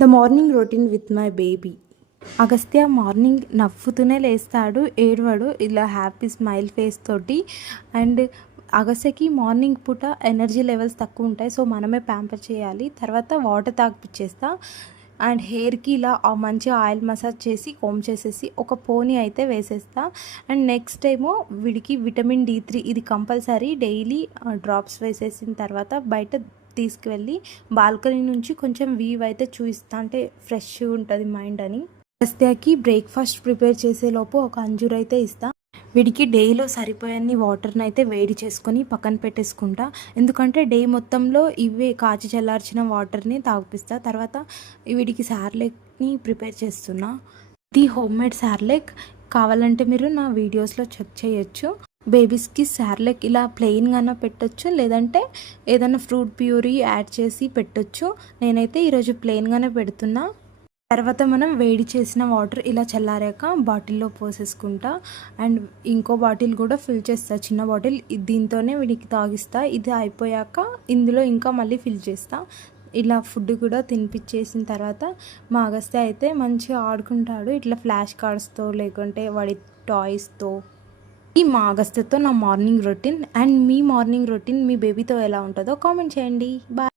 The morning routine with my baby. Agastya morning నవ్వుతూనే లేస్తాడు ఏడవడు ఇలా హ్యాపీ స్మైల్ ఫేస్ తోటి. అండ్ అగస్త్యకి మార్నింగ్ పూట ఎనర్జీ లెవెల్స్ తక్కువ ఉంటాయి సో మనమే ప్యాంపర్ చేయాలి. తర్వాత వాటర్ తాగిపిచ్చేస్తా. అండ్ హెయిర్కి ఇలా మంచిగా ఆయిల్ మసాజ్ చేసి కోమ్ చేసేసి ఒక పోనీ అయితే వేసేస్తా. అండ్ నెక్స్ట్ ఏమో వీడికి విటమిన్ డి త్రీ ఇది కంపల్సరీ. డైలీ డ్రాప్స్ వేసేసిన తర్వాత బయట తీసుకువెళ్ళి బాల్కనీ నుంచి కొంచెం వీవ్ అయితే చూపిస్తా అంటే ఫ్రెష్గా ఉంటుంది మైండ్ అని. రస్త్యాకి బ్రేక్ఫాస్ట్ ప్రిపేర్ చేసే లోపు ఒక అంజూర్ అయితే ఇస్తా. వీడికి డేలో సరిపోయన్ని వాటర్ని అయితే వేడి చేసుకొని పక్కన పెట్టేసుకుంటా. ఎందుకంటే డే మొత్తంలో ఇవే కాచి చల్లార్చిన వాటర్ని తాగిపిస్తా. తర్వాత వీడికి శార్లెక్ని ప్రిపేర్ చేస్తున్నా. ఇది హోమ్ మేడ్ శార్లెక్ కావాలంటే మీరు నా వీడియోస్లో చెక్ చేయొచ్చు. బేబీస్కి శార్లెక్ ఇలా ప్లెయిన్గానే పెట్టొచ్చు లేదంటే ఏదైనా ఫ్రూట్ ప్యూరీ యాడ్ చేసి పెట్టొచ్చు. నేనైతే ఈరోజు ప్లెయిన్గానే పెడుతున్నా. తర్వాత మనం వేడి చేసిన వాటర్ ఇలా చల్లారాక బాటిల్లో పోసేసుకుంటా. అండ్ ఇంకో బాటిల్ కూడా ఫిల్ చేస్తా చిన్న బాటిల్. దీంతోనే వీడికి తాగిస్తా. ఇది అయిపోయాక ఇందులో ఇంకా మళ్ళీ ఫిల్ చేస్తా. ఇలా ఫుడ్ కూడా తినిపించేసిన తర్వాత మా అగస్త్య అయితే మంచిగా ఆడుకుంటాడు. ఇట్లా ఫ్లాష్ కార్డ్స్తో లేకుంటే వాడి టాయ్స్తో ఈ మా అగస్త్యతో నా మార్నింగ్ రొటీన్ అండ్ మీ మార్నింగ్ రొటీన్ మీ బేబీతో ఎలా ఉంటుందో కామెంట్ చేయండి. బాయ్